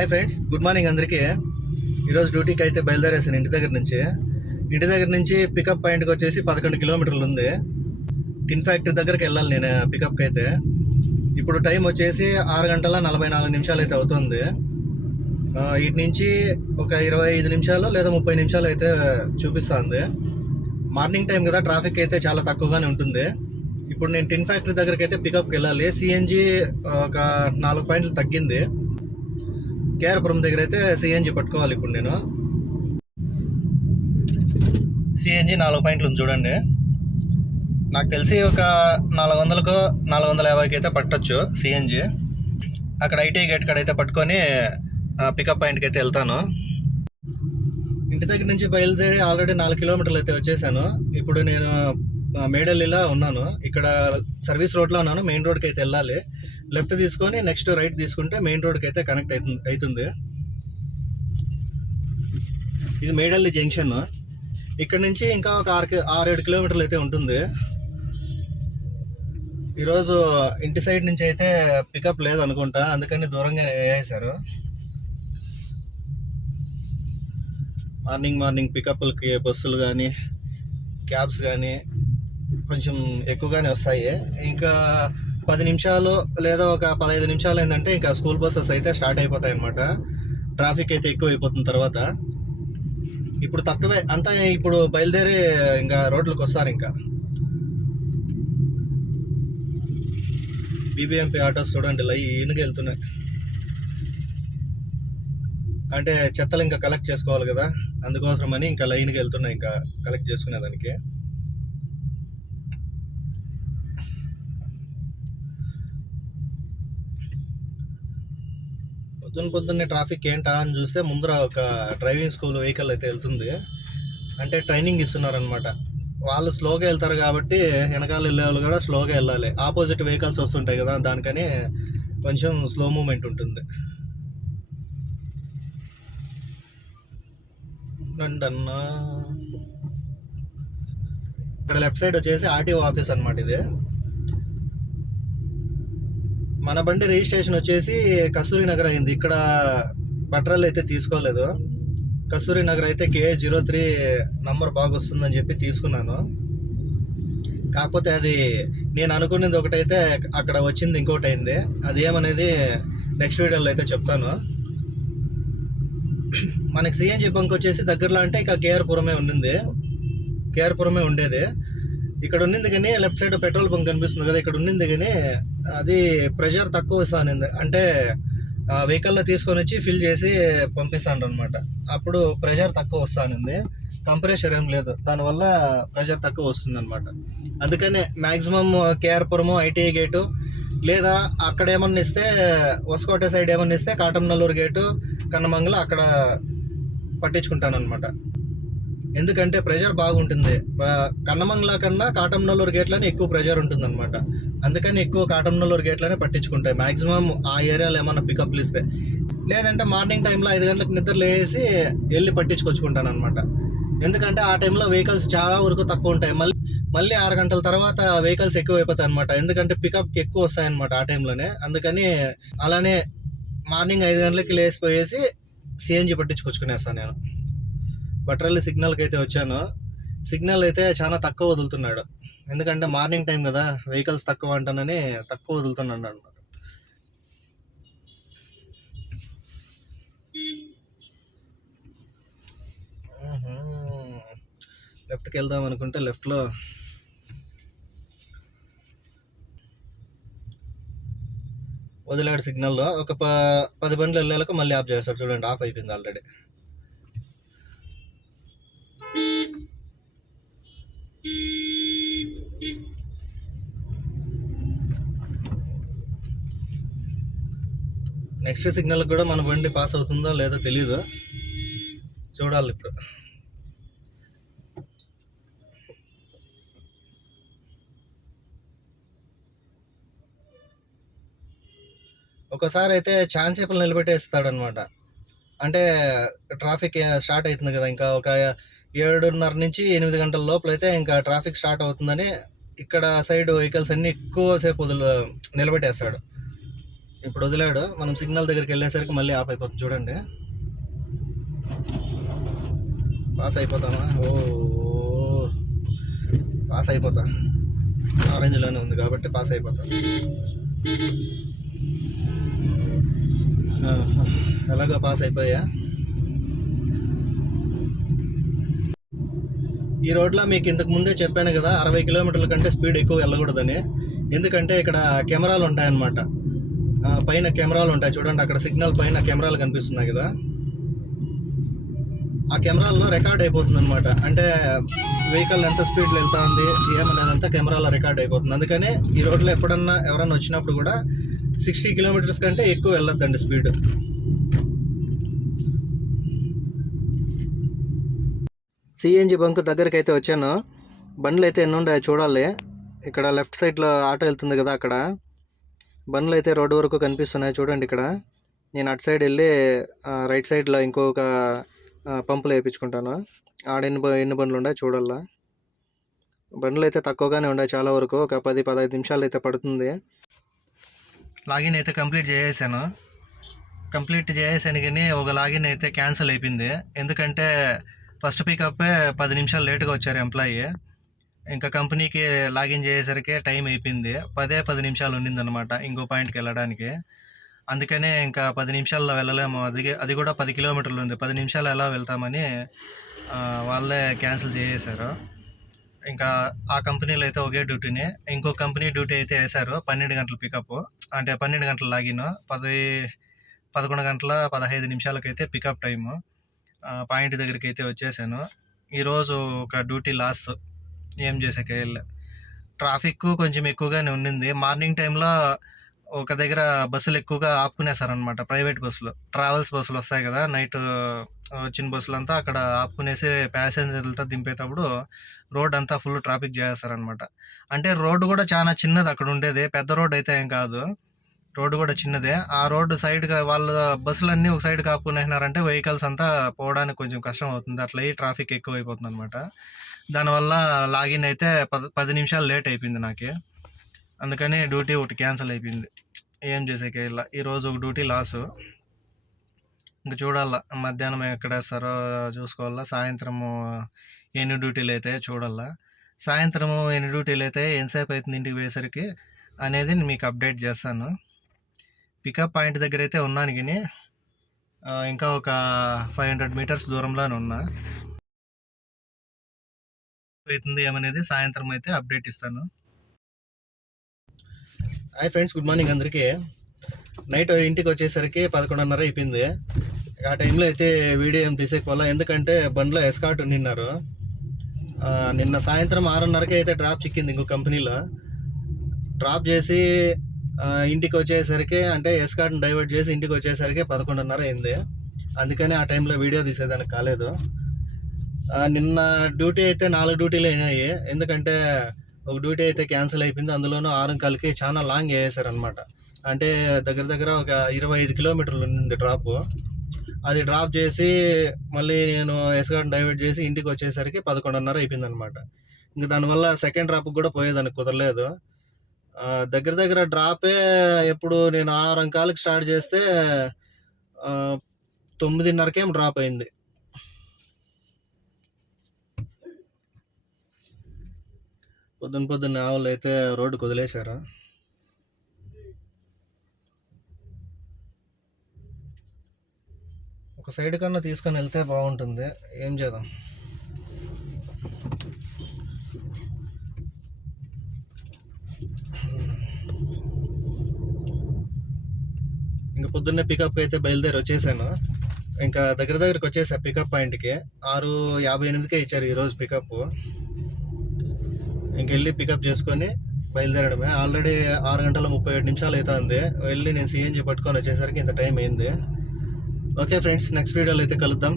Hi friends, good morning అందరికీ. ఈరోజు డ్యూటీకి అయితే బయలుదేరేసాను ఇంటి దగ్గర నుంచి పికప్ పాయింట్కి వచ్చేసి 11 కిలోమీటర్లు ఉంది. టిన్ ఫ్యాక్టరీ దగ్గరికి వెళ్ళాలి నేను పికప్కి అయితే. ఇప్పుడు టైం వచ్చేసి 6 గంటల 44 నిమిషాలు అయితే అవుతుంది. ఇటు నుంచి ఒక 25 నిమిషాలు లేదా 30 నిమిషాలు అయితే చూపిస్తుంది. మార్నింగ్ టైం కదా, ట్రాఫిక్ అయితే చాలా తక్కువగానే ఉంటుంది. ఇప్పుడు నేను టిన్ ఫ్యాక్టరీ దగ్గరికి అయితే పికప్కి వెళ్ళాలి. సిఎన్జి ఒక 4 పాయింట్లు తగ్గింది. కేఆర్పురం దగ్గర అయితే సిఎన్జి పట్టుకోవాలి. ఇప్పుడు నేను సిఎన్జి 4 పాయింట్లు ఉంది చూడండి. నాకు తెలిసి ఒక 400కు 450కి అయితే పట్టొచ్చు సిఎన్జి. అక్కడ ఐటీ గేట్ కాడ అయితే పట్టుకొని పికప్ పాయింట్కి అయితే వెళ్తాను. ఇంటి దగ్గర నుంచి బయలుదేరి ఆల్రెడీ 4 కిలోమీటర్లు అయితే వచ్చేసాను. ఇప్పుడు నేను మేడల్లిలా ఉన్నాను. ఇక్కడ సర్వీస్ రోడ్లో ఉన్నాను. మెయిన్ రోడ్కి అయితే వెళ్ళాలి. లెఫ్ట్ తీసుకొని నెక్స్ట్ రైట్ తీసుకుంటే మెయిన్ రోడ్కి అయితే కనెక్ట్ అవుతుంది. ఇది మేడల్లి జంక్షన్. ఇక్కడ నుంచి ఇంకా ఒక 6-7 కిలోమీటర్లు అయితే ఉంటుంది. ఈరోజు ఇంటి సైడ్ నుంచి అయితే పికప్ లేదు అనుకుంటా, అందుకని దూరంగా వేసేశారు. మార్నింగ్ పికప్లకి బస్సులు కానీ క్యాబ్స్ కానీ కొంచెం ఎక్కువగానే వస్తాయి. ఇంకా 10 నిమిషాలు లేదా ఒక 15 నిమిషాలు ఏంటంటే ఇంకా స్కూల్ బస్సెస్ అయితే స్టార్ట్ అయిపోతాయి అన్నమాట. ట్రాఫిక్ అయితే ఎక్కువ అయిపోతుంది తర్వాత. ఇప్పుడు తక్కువే అంతా. ఇప్పుడు బయలుదేరి ఇంకా రోడ్లకు వస్తారు. ఇంకా బీబీఎంపీ ఆటోస్ చూడండి లైన్గా వెళ్తున్నాయి. అంటే చెత్తలు ఇంకా కలెక్ట్ చేసుకోవాలి కదా, అందుకోసమని ఇంకా లైన్గా వెళ్తున్నాయి ఇంకా కలెక్ట్ చేసుకునేదానికి. పొద్దున్నే ట్రాఫిక్ ఏంటా అని చూస్తే ముందర ఒక డ్రైవింగ్ స్కూల్ వెహికల్ అయితే వెళ్తుంది. అంటే ట్రైనింగ్ ఇస్తున్నారనమాట. వాళ్ళు స్లోగా వెళ్తారు కాబట్టి వెనకాల వెళ్ళే వాళ్ళు కూడా స్లోగా వెళ్ళాలి. ఆపోజిట్ వెహికల్స్ వస్తుంటాయి కదా, దానికని కొంచెం స్లో మూమెంట్ ఉంటుంది. అన్నా ఇక్కడ లెఫ్ట్ సైడ్ వచ్చేసి ఆర్టీఓ ఆఫీస్ అనమాట. ఇది మన బండి రిజిస్ట్రేషన్ వచ్చేసి కస్తూరి నగర్ అయింది. ఇక్కడ పెట్రోల్ అయితే తీసుకోలేదు. కస్తూరి నగర్ అయితే KA03 నంబర్ బాగా వస్తుందని చెప్పి తీసుకున్నాను. కాకపోతే అది నేను అనుకునేది ఒకటైతే అక్కడ వచ్చింది ఇంకోటి అయింది. అది ఏమనేది నెక్స్ట్ వీడియోలో అయితే చెప్తాను. మనకి సిఎన్జి బంక్ వచ్చేసి దగ్గరలో అంటే ఇక కేఆర్పురమే ఉండేది. ఇక్కడ ఉన్నింది కానీ లెఫ్ట్ సైడ్ పెట్రోల్ బంక్ కనిపిస్తుంది కదా, ఇక్కడ ఉన్నింది కానీ అది ప్రెషర్ తక్కువ వస్తుంది. అంటే వెహికల్లో తీసుకొని వచ్చి ఫిల్ చేసి పంపిస్తాను అనమాట. అప్పుడు ప్రెషర్ తక్కువ వస్తుంది, కంప్రెషర్ ఏం లేదు. దానివల్ల ప్రెషర్ తక్కువ వస్తుంది అనమాట. అందుకనే మ్యాక్సిమం కేఆర్పురము, ఐటీఐ గేటు లేదా అక్కడ ఏమన్నా ఇస్తే వసుకోట సైడ్ ఏమన్నా ఇస్తే కాటంనల్లూరు గేటు, కన్నమంగళ అక్కడ పట్టించుకుంటాను అనమాట. ఎందుకంటే ప్రెషర్ బాగుంటుంది. కన్నమంగళ కన్నా కాటంనల్లూరు గేట్లోనే ఎక్కువ ప్రెషర్ ఉంటుంది అనమాట. అందుకని ఎక్కువ కాటంనల్లూరు గేట్లోనే పట్టించుకుంటాయి మ్యాక్సిమం ఆ ఏరియాలో ఏమన్నా పికప్లు ఇస్తే. లేదంటే మార్నింగ్ టైంలో 5 గంటలకు నిద్ర లేసి వెళ్ళి పట్టించుకొచ్చుకుంటాను అనమాట. ఎందుకంటే ఆ టైంలో వెహికల్స్ చాలా వరకు తక్కువ ఉంటాయి. మళ్ళీ 6 గంటల తర్వాత వెహికల్స్ ఎక్కువ అయిపోతాయి అనమాట. ఎందుకంటే పికప్కి ఎక్కువ వస్తాయన్నమాట ఆ టైంలోనే. అందుకని అలానే మార్నింగ్ 5 గంటలకి లేచిపోయేసి సిఎన్జి పట్టించుకొచ్చుకునేస్తాను నేను. బట్రల్లి సిగ్నల్కి అయితే వచ్చాను. సిగ్నల్ అయితే చాలా తక్కువ వదులుతున్నాడు. ఎందుకంటే మార్నింగ్ టైం కదా, వెహికల్స్ తక్కువ అంటానని తక్కువ వదులుతున్నాడు అనమాట. లెఫ్ట్కి వెళ్దాం అనుకుంటే లెఫ్ట్లో వదిలాడు సిగ్నల్లో. ఒక 10 బండ్లు వెళ్ళాలకు మళ్ళీ ఆఫ్ చేస్తాడు చూడండి. ఆఫ్ అయిపోయింది ఆల్రెడీ. నెక్స్ట్ సిగ్నల్ కూడా మన బండి పాస్ అవుతుందో లేదో తెలీదు, చూడాలి ఇప్పుడు. ఒకసారి అయితే ఛాన్సేపులు నిలబెట్టేస్తాడనమాట. అంటే ట్రాఫిక్ స్టార్ట్ అవుతుంది కదా, ఇంకా ఒక 7:30 నుంచి 8 గంటల లోపల అయితే ఇంకా ట్రాఫిక్ స్టార్ట్ అవుతుందని ఇక్కడ సైడ్ వెహికల్స్ అన్నీ ఎక్కువసేపు నిలబెట్టేస్తాడు. ఇప్పుడు వదిలాడు, మనం సిగ్నల్ దగ్గరికి వెళ్ళేసరికి మళ్ళీ ఆఫ్ అయిపోతుంది. చూడండి, పాస్ అయిపోతామా? ఓ పాస్ అయిపోతా, ఆరెంజ్లోనే ఉంది కాబట్టి పాస్ అయిపోతా. ఎలాగో పాస్ అయిపోయా. ఈ రోడ్లో మీకు ఇంతకు ముందే చెప్పాను కదా, 60 కిలోమీటర్ల కంటే స్పీడ్ ఎక్కువ వెళ్ళకూడదని. ఎందుకంటే ఇక్కడ కెమెరాలు ఉంటాయన్నమాట. పైన కెమెరాలు ఉంటాయి చూడండి, అక్కడ సిగ్నల్ పైన కెమెరాలు కనిపిస్తున్నాయి కదా, ఆ కెమెరాల్లో రికార్డ్ అయిపోతుంది అనమాట. అంటే వెహికల్ ఎంత స్పీడ్లో వెళ్తా ఉంది ఏమనేదంతా కెమెరాలో రికార్డ్ అయిపోతుంది. అందుకనే ఈ రోడ్లో ఎప్పుడన్నా ఎవరన్నా వచ్చినప్పుడు కూడా 60 కిలోమీటర్స్ కంటే ఎక్కువ వెళ్ళొద్దండి స్పీడ్. సిఎన్జి బంక్ దగ్గరికి అయితే వచ్చాను. బండ్లు అయితే ఎన్ని ఉన్నాయో చూడాలి. ఇక్కడ లెఫ్ట్ సైడ్లో ఆటో వెళ్తుంది కదా, అక్కడ బండ్లు అయితే రోడ్డు వరకు కనిపిస్తున్నాయి చూడండి. ఇక్కడ నేను అటు సైడ్ వెళ్ళి రైట్ సైడ్లో ఇంకొక పంపులు వేయించుకుంటాను. ఆడ ఎన్ని బండ్లు ఉన్నాయి చూడాలా. బండ్లు అయితే తక్కువగానే ఉన్నాయి, చాలా వరకు ఒక 10-15 నిమిషాలు అయితే పడుతుంది. లాగిన్ అయితే కంప్లీట్ చేసేసాను. కంప్లీట్ చేసేసాను కానీ ఒక లాగిన్ అయితే క్యాన్సిల్ అయిపోయింది. ఎందుకంటే ఫస్ట్ పికప్పే 10 నిమిషాలు లేట్గా వచ్చారు ఎంప్లాయీ. ఇంకా కంపెనీకి లాగిన్ చేసేసరికి టైం అయిపోయింది. 10 నిమిషాలు ఉండిందనమాట ఇంకో పాయింట్కి వెళ్ళడానికి. అందుకనే ఇంకా 10 నిమిషాల్లో వెళ్ళలేము. అది కూడా 10 కిలోమీటర్లు ఉంది. 10 నిమిషాలు ఎలా వెళ్తామని వాళ్ళే క్యాన్సిల్ చేసేసారు. ఇంకా ఆ కంపెనీలో అయితే ఒకే డ్యూటీని, ఇంకో కంపెనీ డ్యూటీ అయితే వేశారు 12 గంటల పికప్, అంటే 12 గంటల లాగిన్, 11 గంటల 15 నిమిషాలకైతే పికప్ టైము. పాయింట్ దగ్గరికి అయితే వచ్చేసాను. ఈరోజు ఒక డ్యూటీ లాస్. ఏం చేసాక వెళ్ళా. ట్రాఫిక్ కొంచెం ఎక్కువగానే ఉండింది. మార్నింగ్ టైంలో ఒక దగ్గర బస్సులు ఎక్కువగా ఆపుకునేసారనమాట. ప్రైవేట్ బస్సులు, ట్రావెల్స్ బస్సులు వస్తాయి కదా, నైట్ వచ్చిన బస్సులంతా అక్కడ ఆపుకునేసి ప్యాసింజర్లతో దింపేటప్పుడు రోడ్ అంతా ఫుల్ ట్రాఫిక్ చేస్తారనమాట. అంటే రోడ్డు కూడా చాలా చిన్నది అక్కడ ఉండేది, పెద్ద రోడ్ అయితే ఏం కాదు, రోడ్డు కూడా చిన్నదే. ఆ రోడ్డు సైడ్గా వాళ్ళ బస్సులన్నీ ఒక సైడ్ కాపుకునేసినారంటే వెహికల్స్ అంతా పోవడానికి కొంచెం కష్టం అవుతుంది. అట్లా ట్రాఫిక్ ఎక్కువ అయిపోతుంది అనమాట. దానివల్ల లాగిన్ అయితే 10 నిమిషాలు లేట్ అయిపోయింది నాకు. అందుకని డ్యూటీ ఒకటి క్యాన్సిల్ అయిపోయింది. ఏం చేసేకే ఇలా ఈరోజు ఒక డ్యూటీ లాసు. ఇంక చూడాలా మధ్యాహ్నం ఎక్కడ వేస్తారో చూసుకోవాలా. సాయంత్రము ఎన్ని డ్యూటీలు అయితే చూడాలా. సాయంత్రము ఎన్ని డ్యూటీలు అయితే ఎంతసేపు అవుతుంది ఇంటికి పోయేసరికి అనేది మీకు అప్డేట్ చేస్తాను. పికప్ పాయింట్ దగ్గర అయితే ఉన్నాను కానీ ఇంకా ఒక 500 మీటర్స్ దూరంలోనే ఉన్నా. అవుతుంది ఏమనేది సాయంత్రం అయితే అప్డేట్ ఇస్తాను. హాయ్ ఫ్రెండ్స్, గుడ్ మార్నింగ్ అందరికీ. నైట్ ఇంటికి వచ్చేసరికి 11:30 అయిపోయింది. ఆ టైంలో అయితే వీడియో ఏం తీసేకోవాలా, ఎందుకంటే బండ్లో ఎస్కార్ట్ నిన్నారు. నిన్న సాయంత్రం 6:30కి అయితే డ్రాప్ చిక్కింది ఇంకో కంపెనీలో. డ్రాప్ చేసి ఇంటికి వచ్చేసరికి, అంటే ఎస్కార్ట్ని డైవర్ట్ చేసి ఇంటికి వచ్చేసరికి 11:30 అయింది. అందుకని ఆ టైంలో వీడియో తీసేదానికి కాలేదు. నిన్న డ్యూటీ అయితే 4 డ్యూటీలు అయినాయి. ఎందుకంటే ఒక డ్యూటీ అయితే క్యాన్సిల్ అయిపోయింది. అందులోనూ ఆరంకాలకి చాలా లాంగ్ వేసారనమాట. అంటే దగ్గర దగ్గర ఒక 25 కిలోమీటర్లు ఉంది డ్రాప్. అది డ్రాప్ చేసి మళ్ళీ నేను ఎస్కార్ట్ని డైవర్ట్ చేసి ఇంటికి వచ్చేసరికి 11:30 అయిపోయింది అనమాట. ఇంకా దానివల్ల సెకండ్ డ్రాప్కి కూడా పోయేదానికి కుదరలేదు. దగ్గర దగ్గర డ్రాపే ఎప్పుడు నేను 6:15కి స్టార్ట్ చేస్తే 9:30కేం డ్రాప్ అయింది. పొద్దున్న ఆవులు అయితే రోడ్డుకు వదిలేశారు. ఒక సైడ్ కన్నా తీసుకొని వెళ్తే బాగుంటుంది. ఏం చేద్దాం. ఇంకా పొద్దున్నే పికప్కి అయితే బయలుదేరి వచ్చేసాను. ఇంకా దగ్గరికి వచ్చేసా పికప్ పాయింట్కి. 6:58కే ఇచ్చారు ఈరోజు పికప్. ఇంకెళ్ళి పికప్ చేసుకొని బయలుదేరడమే. ఆల్రెడీ 6:37 అవుతుంది. వెళ్ళి నేను సిఎన్జి పట్టుకొని వచ్చేసరికి ఇంత టైం అయింది. ఓకే ఫ్రెండ్స్, నెక్స్ట్ వీడియోలో అయితే కలుద్దాం.